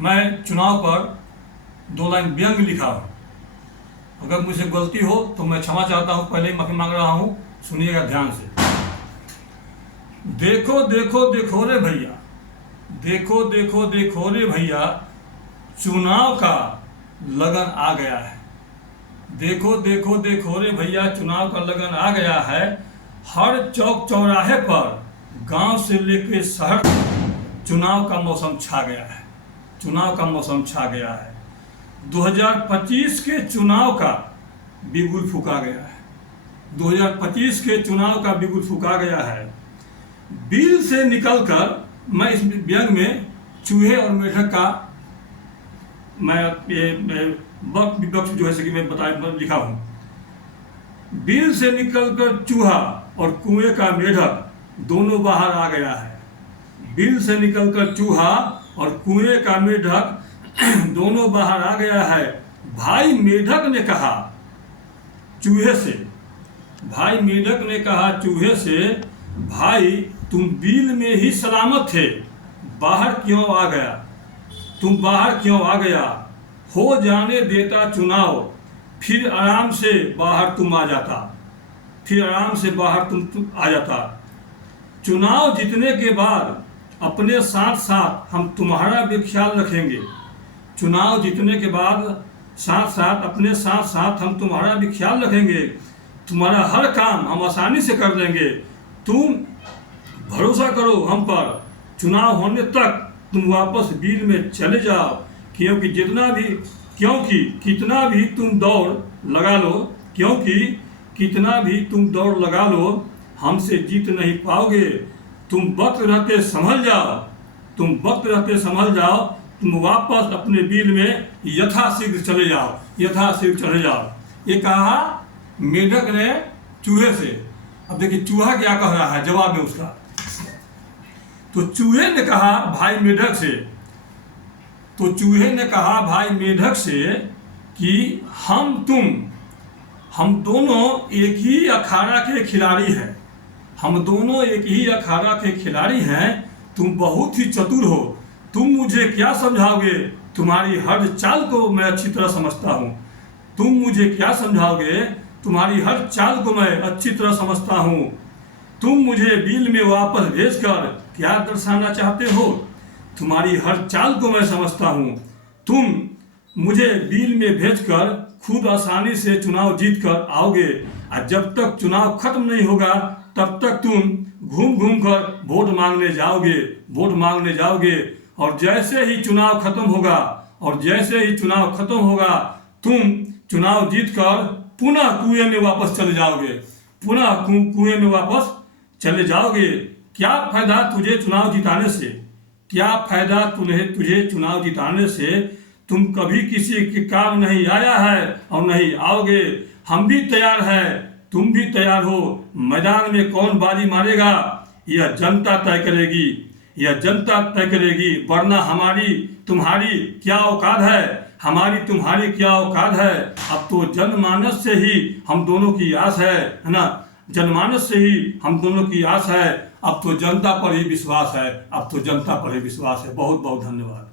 मैं चुनाव पर 2 लाइन व्यंग लिखा हूँ। अगर मुझसे गलती हो तो मैं क्षमा चाहता हूँ, पहले ही माफी मांग रहा हूँ। सुनिएगा ध्यान से। देखो देखो देखो रे भैया, देखो देखो देखो रे भैया, चुनाव का लगन आ गया है। देखो देखो देखो रे भैया, चुनाव का लगन आ गया है। हर चौक चौराहे पर, गांव से लेकर शहर, चुनाव का मौसम छा गया है। चुनाव का मौसम छा गया है। 2025 के चुनाव का बिगुल फूका गया है। 2025 के चुनाव का बिगुल फूका गया है। बिल से निकलकर, मैं इस व्यंग में चूहे और मेढक का मैं वक्त विपक्ष जो है कि मैं लिखा हूँ। बिल से निकलकर चूहा और कुएं का मेढक दोनों बाहर आ गया है। बिल से निकलकर चूहा और कुएं का मेढक दोनों बाहर आ गया है। भाई मेढक ने कहा चूहे से, भाई मेढक ने कहा चूहे से, भाई तुम बिल में ही सलामत थे, बाहर क्यों आ गया? तुम बाहर क्यों आ गया? हो जाने देता चुनाव, फिर आराम से बाहर तुम आ जाता, फिर आराम से बाहर तुम आ जाता। चुनाव जीतने के बाद अपने साथ साथ हम तुम्हारा भी ख्याल रखेंगे। चुनाव जीतने के बाद साथ साथ अपने साथ साथ हम तुम्हारा भी ख्याल रखेंगे। तुम्हारा हर काम हम आसानी से कर देंगे। तुम भरोसा करो हम पर। चुनाव होने तक तुम वापस बिल में चले जाओ, क्योंकि कितना भी तुम दौड़ लगा लो, क्योंकि कितना भी तुम दौड़ लगा लो, हमसे जीत नहीं पाओगे। तुम वक्त रहते संभल जाओ, तुम वक्त रहते संभल जाओ। तुम वापस अपने बिल में यथाशीघ्र चले जाओ, यथाशीघ्र चले जाओ। ये कहा मेढक ने चूहे से। अब देखिए चूहा क्या कह रहा है जवाब में उसका। तो चूहे ने कहा भाई मेढक से, तो चूहे ने कहा भाई मेढक से कि हम दोनों एक ही अखाड़ा के खिलाड़ी हैं। हम दोनों एक ही अखाड़ा के खिलाड़ी हैं। तुम बहुत ही चतुर हो। तुम मुझे क्या समझाओगे? तुम्हारी हर चाल को मैं अच्छी तरह समझता हूँ। तुम मुझे क्या समझाओगे? तुम्हारी हर चाल को मैं अच्छी तरह समझता हूँ। तुम मुझे बिल में वापस भेजकर क्या दर्शाना चाहते हो? तुम्हारी हर चाल को मैं समझता हूँ। तुम मुझे बिल में भेजकर खुद आसानी से चुनाव जीत कर आओगे, और जब तक चुनाव खत्म नहीं होगा तब तक तुम घूम घूम कर वोट मांगने जाओगे, वोट मांगने जाओगे। और जैसे ही चुनाव खत्म होगा, और जैसे ही चुनाव खत्म होगा, तुम चुनाव जीत कर पुनः कुएं में वापस चले जाओगे, पुनः कुएं में वापस चले जाओगे। क्या फायदा तुझे चुनाव जिताने से? क्या फायदा तुझे चुनाव जिताने से? तुम कभी किसी के काम नहीं आया है और नहीं आओगे। हम भी तैयार हैं, तुम भी तैयार हो। मैदान में कौन बाजी मारेगा यह जनता तय करेगी, यह जनता तय करेगी। वरना हमारी तुम्हारी क्या औकात है? हमारी तुम्हारी क्या औकात है? अब तो जनमानस से ही हम दोनों की आस है ना? जनमानस से ही हम दोनों की आस है। अब तो जनता पर ही विश्वास है, अब तो जनता पर ही विश्वास है। बहुत बहुत धन्यवाद।